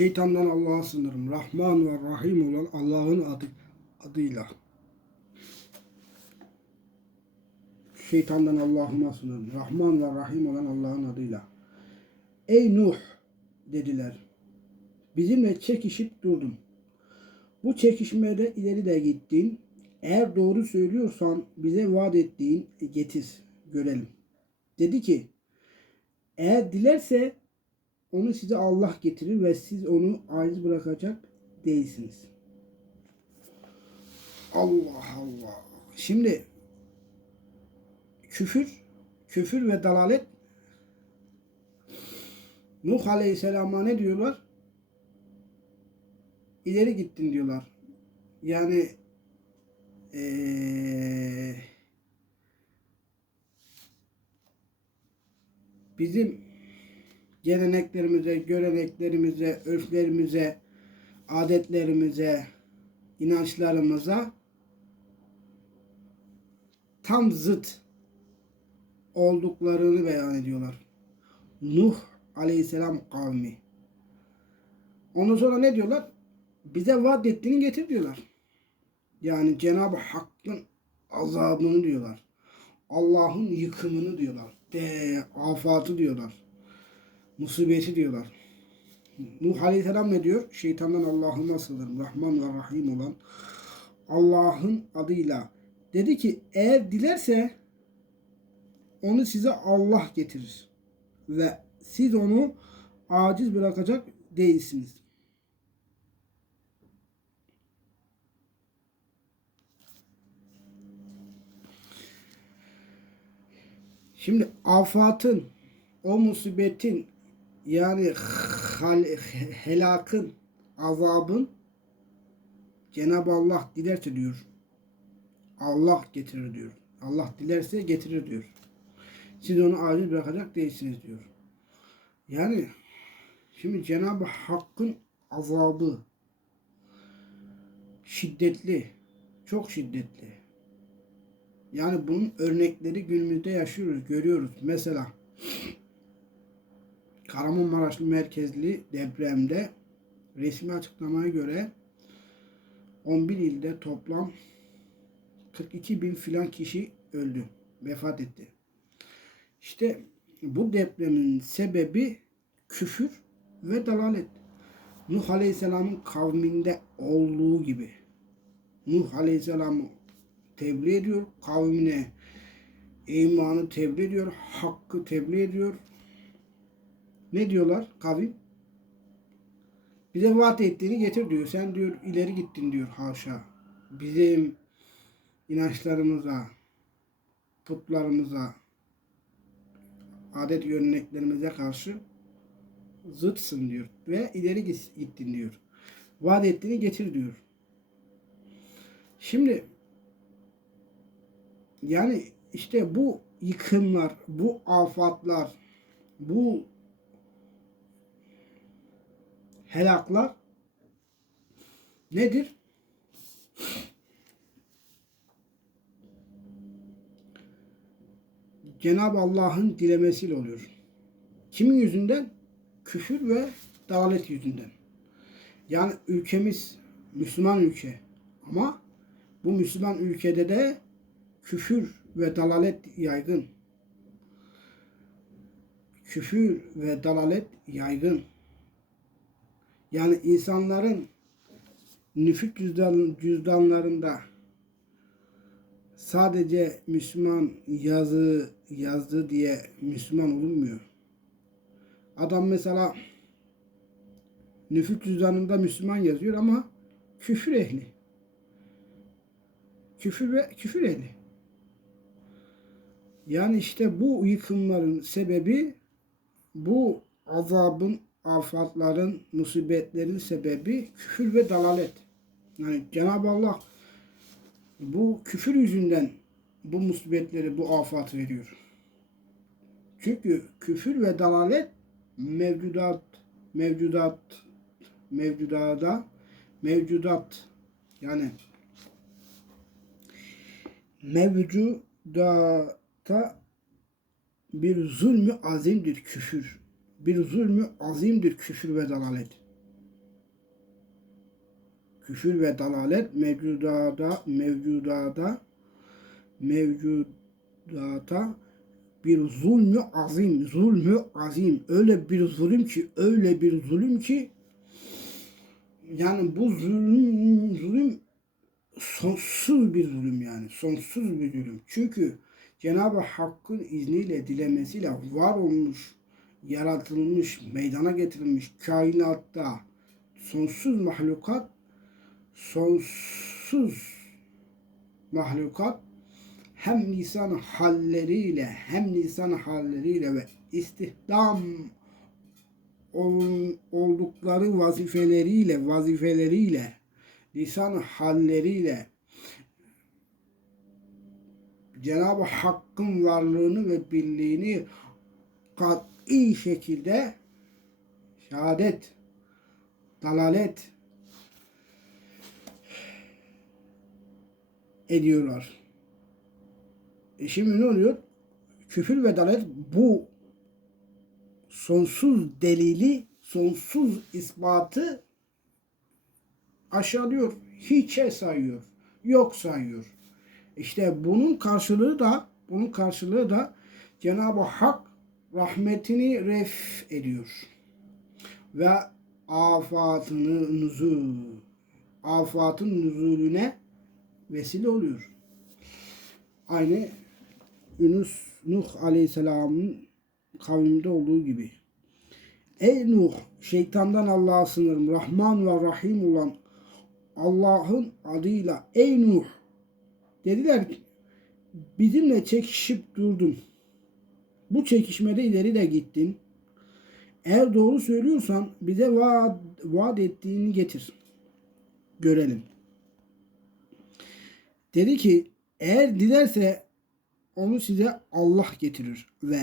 Şeytandan Allah'a sınırım. Rahman ve Rahim olan Allah'ın adı, adıyla. Şeytandan Allah'ıma sınırım. Rahman ve Rahim olan Allah'ın adıyla. Ey Nuh dediler. Bizimle çekişip durdun. Bu çekişmede ileri de gittin. Eğer doğru söylüyorsan bize vaat ettiğin getir, görelim. Dedi ki, eğer dilerse onu size Allah getirir ve siz onu aciz bırakacak değilsiniz. Allah Allah. Şimdi küfür, küfür ve dalalet Nuh Aleyhisselam'a ne diyorlar? İleri gittin diyorlar. Yani eee bizim geleneklerimize, göreneklerimize, örflerimize, adetlerimize, inançlarımıza tam zıt olduklarını beyan ediyorlar. Nuh aleyhisselam kavmi. Ondan sonra ne diyorlar? Bize vaat ettiğini getir diyorlar. Yani Cenab-ı Hakk'ın azabını diyorlar. Allah'ın yıkımını diyorlar. De, afatı diyorlar. Musibeti diyorlar. Nuh Aleyhisselam ne diyor? Şeytandan Allah'ıma sığınırım. Rahman ve Rahim olan Allah'ın adıyla. Dedi ki eğer dilerse onu size Allah getirir. Ve siz onu aciz bırakacak değilsiniz. Şimdi afatın, o musibetin yani hal, helakın, azabın Cenab-ı Allah dilerse diyor. Allah getirir diyor. Allah dilerse getirir diyor. Siz onu aciz bırakacak değilsiniz diyor. Yani şimdi Cenab-ı Hakk'ın azabı şiddetli, çok şiddetli. Yani bunun örnekleri günümüzde yaşıyoruz, görüyoruz. Mesela Kahramanmaraşlı merkezli depremde resmi açıklamaya göre 11 ilde toplam 42 bin filan kişi öldü, vefat etti. İşte bu depremin sebebi küfür ve dalalet. Nuh Aleyhisselam'ın kavminde olduğu gibi. Nuh Aleyhisselam'ı tebliğ ediyor. Kavmine imanı tebliğ ediyor. Hakkı tebliğ ediyor. Ne diyorlar kavim? Bize vaat ettiğini getir diyor. Sen diyor ileri gittin diyor haşa. Bizim inançlarımıza, putlarımıza, adet yöneklerimize karşı zıtsın diyor. Ve ileri gittin diyor. Vaat ettiğini getir diyor. Şimdi yani işte bu yıkımlar, bu afatlar, bu helaklar nedir? Cenab-ı Allah'ın dilemesiyle oluyor. Kimin yüzünden? Küfür ve dalalet yüzünden. Yani ülkemiz Müslüman ülke ama bu Müslüman ülkede de küfür ve dalalet yaygın. Küfür ve dalalet yaygın. Yani insanların nüfus cüzdan, cüzdanlarında sadece Müslüman yazı yazdı diye Müslüman olunmuyor. Adam mesela nüfus cüzdanında Müslüman yazıyor ama küfür ehli. Küfür ve küfür ehli. Yani işte bu yıkımların sebebi bu azabın, afatların, musibetlerin sebebi küfür ve dalalet. Yani Cenab-ı Allah bu küfür yüzünden bu musibetleri, bu afatı veriyor. Çünkü küfür ve dalalet mevcudat, mevcudat, mevcudada, mevcudat yani mevcudata bir zulmü azimdir küfür. Bir zulmü azimdir küfür ve dalalet. küfür ve dalalet mevcudada mevcudada mevcudata bir zulmü azim, zulmü azim. Öyle bir zulüm ki, öyle bir zulüm ki yani bu zulüm, zulüm sonsuz bir zulüm yani. Sonsuz bir zulüm. Çünkü Cenab-ı Hakk'ın izniyle, dilemesiyle var olmuş, yaratılmış, meydana getirilmiş kainatta sonsuz mahlukat, sonsuz mahlukat hem lisan halleriyle hem lisan halleriyle ve istihdam oldukları vazifeleriyle vazifeleriyle lisan halleriyle Cenab-ı Hakk'ın varlığını ve birliğini kat'i şekilde şehadet, dalalet ediyorlar. E şimdi ne oluyor? Küfür ve dalalet bu sonsuz delili, sonsuz ispatı aşağılıyor. Hiçe sayıyor. Yok sayıyor. İşte bunun karşılığı da bunun karşılığı da Cenab-ı Hak rahmetini ref ediyor. Ve afatını nüzul afatın nüzulüne vesile oluyor. Aynı Yunus Nuh Aleyhisselam'ın kavminde olduğu gibi. Ey Nuh, şeytandan Allah'a sınırım. Rahman ve Rahim olan Allah'ın adıyla ey Nuh dediler ki bizimle çekişip durdun. Bu çekişmede ileri de gittin. Eğer doğru söylüyorsan bize vaat, vaat ettiğini getir. Görelim. Dedi ki eğer dilerse onu size Allah getirir ve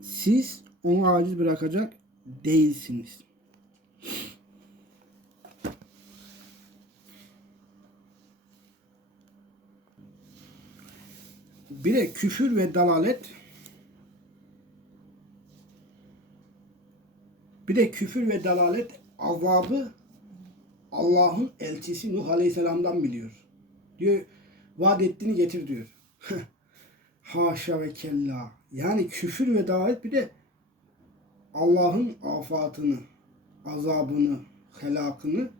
siz onu aciz bırakacak değilsiniz. Bir de küfür ve dalalet bir de küfür ve dalalet azabı Allah'ın elçisi Nuh Aleyhisselam'dan biliyor. Diyor vaat ettiğini getir diyor. Haşa ve kella. Yani küfür ve dalalet bir de Allah'ın afatını, azabını, helakını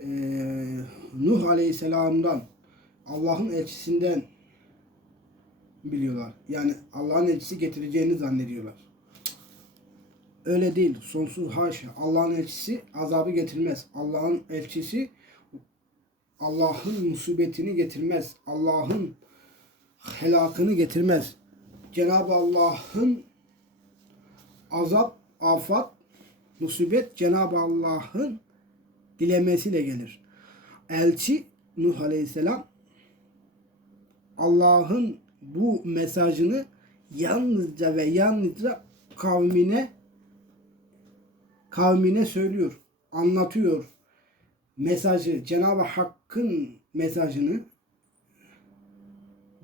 eee, Nuh Aleyhisselam'dan, Allah'ın elçisinden biliyorlar. Yani Allah'ın elçisi getireceğini zannediyorlar. Öyle değil. Sonsuz haşa. Allah'ın elçisi azabı getirmez. Allah'ın elçisi Allah'ın musibetini getirmez. Allah'ın helakını getirmez. Cenab-ı Allah'ın azap, afat, musibet Cenab-ı Allah'ın dilemesiyle gelir. Elçi Nuh Aleyhisselam Allah'ın bu mesajını yalnızca ve yalnızca kavmine kavmine söylüyor, anlatıyor. Mesajı, Cenab-ı Hakk'ın mesajını,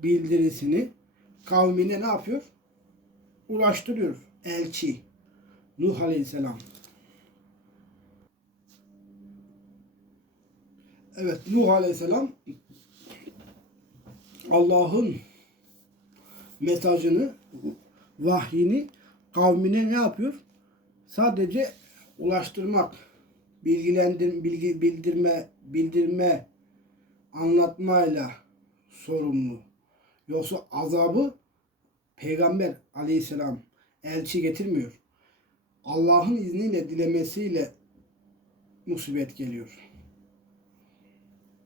bildirisini kavmine ne yapıyor? Ulaştırıyor. Elçi. Nuh Aleyhisselam. Evet Nuh Aleyhisselam Allah'ın mesajını, vahyini kavmine ne yapıyor? Sadece ulaştırmak, bilgilendir, bilgi, bildirme, bildirme, anlatmayla sorumlu. Yoksa azabı Peygamber aleyhisselam elçi getirmiyor. Allah'ın izniyle dilemesiyle musibet geliyor.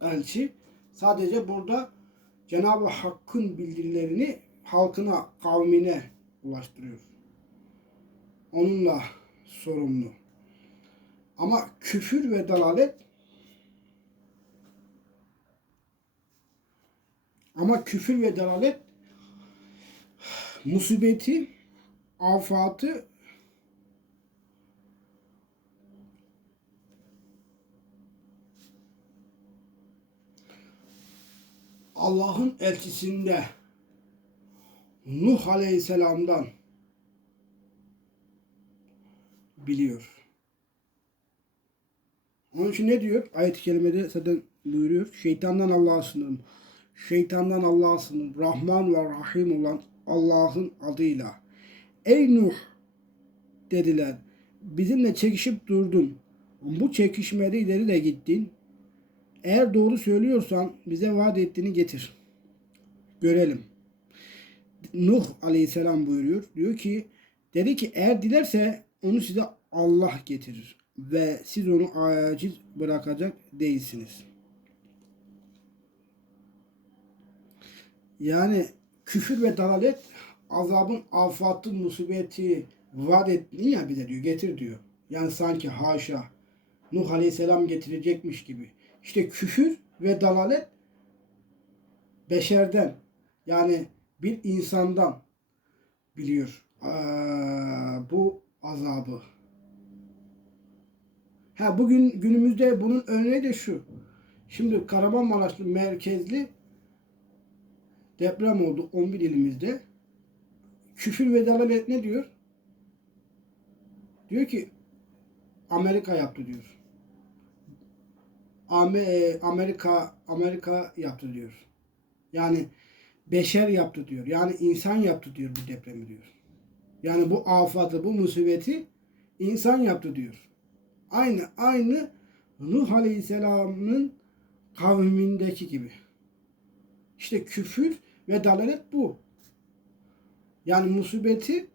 Elçi sadece burada Cenab-ı Hakk'ın bildirilerini halkına, kavmine ulaştırıyor. Onunla sorumlu. Ama küfür ve dalalet ama küfür ve dalalet musibeti, afatı Allah'ın elçisinde Nuh Aleyhisselam'dan biliyor. Onun için ne diyor? Ayet-i kerimede zaten buyuruyor. Şeytandan Allah'a sığınırım. Şeytandan Allah'a sığınırım. Rahman ve Rahim olan Allah'ın adıyla. Ey Nuh dediler. Bizimle çekişip durdun. Bu çekişmede ileri de gittin. Eğer doğru söylüyorsan bize vaat ettiğini getir. Görelim. Nuh aleyhisselam buyuruyor. Diyor ki dedi ki eğer dilerse onu size Allah getirir ve siz onu aciz bırakacak değilsiniz. Yani küfür ve dalalet azabın, afatın, musibeti vaat ettin ya bize diyor, getir diyor. Yani sanki haşa Nuh Aleyhisselam getirecekmiş gibi. İşte küfür ve dalalet beşerden yani bir insandan biliyor Aa, bu azabı. Ha bugün günümüzde bunun örneği de şu. Şimdi Kahramanmaraşlı merkezli deprem oldu 11 ilimizde. Küfür ve dalalet ne diyor? Diyor ki Amerika yaptı diyor. Ame- Amerika Amerika yaptı diyor. Yani beşer yaptı diyor. Yani insan yaptı diyor bu depremi diyor. Yani bu afatı, bu musibeti insan yaptı diyor. Aynı aynı Nuh Aleyhisselam'ın kavmindeki gibi. İşte küfür ve dalalet bu. Yani musibeti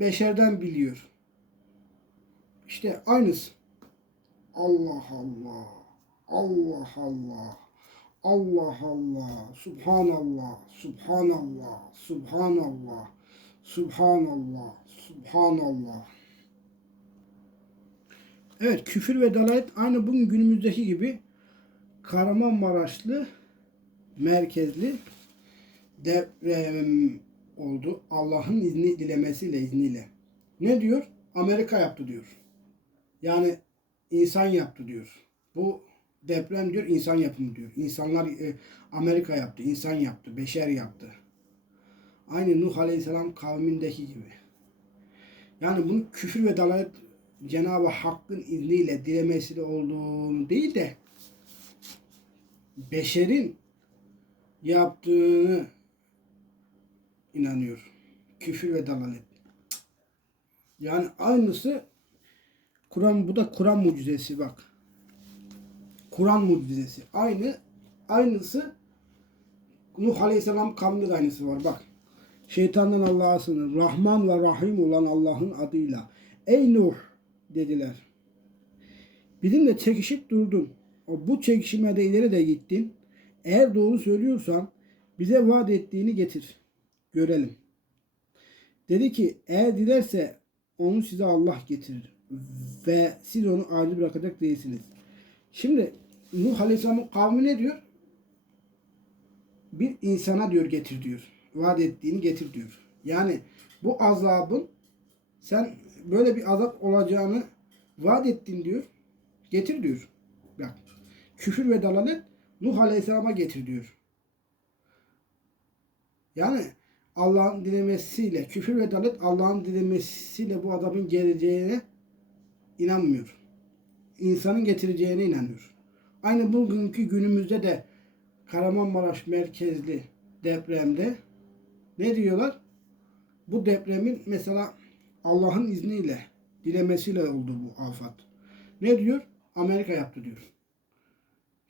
beşerden biliyor. İşte aynısı. Allah Allah. Allah Allah. Allah Allah. Subhanallah. Subhanallah. Subhanallah. Subhanallah. Subhanallah. Evet küfür ve dalalet aynı bugün günümüzdeki gibi Kahramanmaraşlı merkezli deprem oldu. Allah'ın izni dilemesiyle izniyle. Ne diyor? Amerika yaptı diyor. Yani insan yaptı diyor. Bu deprem diyor insan yapımı diyor. İnsanlar e, Amerika yaptı, insan yaptı, beşer yaptı. Aynı Nuh Aleyhisselam kavmindeki gibi. Yani bunun küfür ve dalalet Cenab-ı Hakk'ın izniyle dilemesiyle olduğunu değil de beşerin yaptığını inanıyor. Küfür ve dalalet. Yani aynısı Kur'an bu da Kur'an mucizesi bak. Kur'an mucizesi. Aynı aynısı Nuh Aleyhisselam kavminde de aynısı var. Bak. Şeytandan Allah'a sığınır. Rahman ve Rahim olan Allah'ın adıyla. Ey Nuh dediler. Bizimle çekişip durdun. Bu çekişmede ileri de gittin. Eğer doğru söylüyorsan bize vaat ettiğini getir. Görelim. Dedi ki eğer dilerse onu size Allah getirir. Ve siz onu acil bırakacak değilsiniz. Şimdi Nuh Aleyhisselam'ın kavmi ne diyor? Bir insana diyor getir diyor. Vaat ettiğini getir diyor. Yani bu azabın sen böyle bir azap olacağını vaat ettin diyor. Getir diyor. Bak. Küfür ve dalalet Nuh Aleyhisselam'a getir diyor. Yani Allah'ın dilemesiyle, küfür ve dalalet Allah'ın dilemesiyle bu azabın geleceğine inanmıyor. İnsanın getireceğine inanıyor. Aynı bugünkü günümüzde de Kahramanmaraş merkezli depremde ne diyorlar? Bu depremin mesela Allah'ın izniyle, dilemesiyle oldu bu afat. Ne diyor? Amerika yaptı diyor.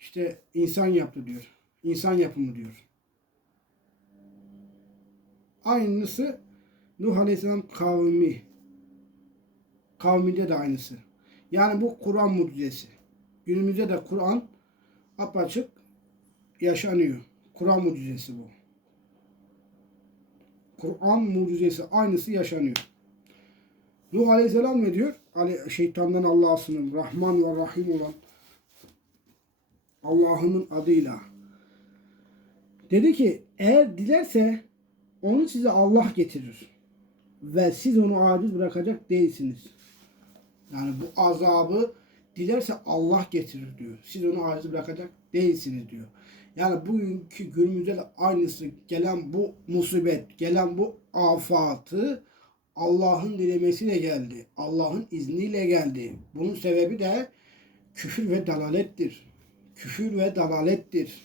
İşte insan yaptı diyor. İnsan yapımı diyor. Aynısı Nuh Aleyhisselam kavmi. Kavminde de aynısı. Yani bu Kur'an mucizesi. Günümüzde de Kur'an apaçık yaşanıyor. Kur'an mucizesi bu. Kur'an mucizesi aynısı yaşanıyor. Nuh Aleyhisselam ne diyor? Ali, şeytandan Allah'a. Rahman ve Rahim olan Allah'ın adıyla. Dedi ki eğer dilerse onu size Allah getirir. Ve siz onu aciz bırakacak değilsiniz. Yani bu azabı dilerse Allah getirir diyor. Siz onu aciz bırakacak değilsiniz diyor. Yani bugünkü günümüzde de aynısı gelen bu musibet, gelen bu afatı Allah'ın dilemesiyle geldi. Allah'ın izniyle geldi. Bunun sebebi de küfür ve dalalettir. Küfür ve dalalettir.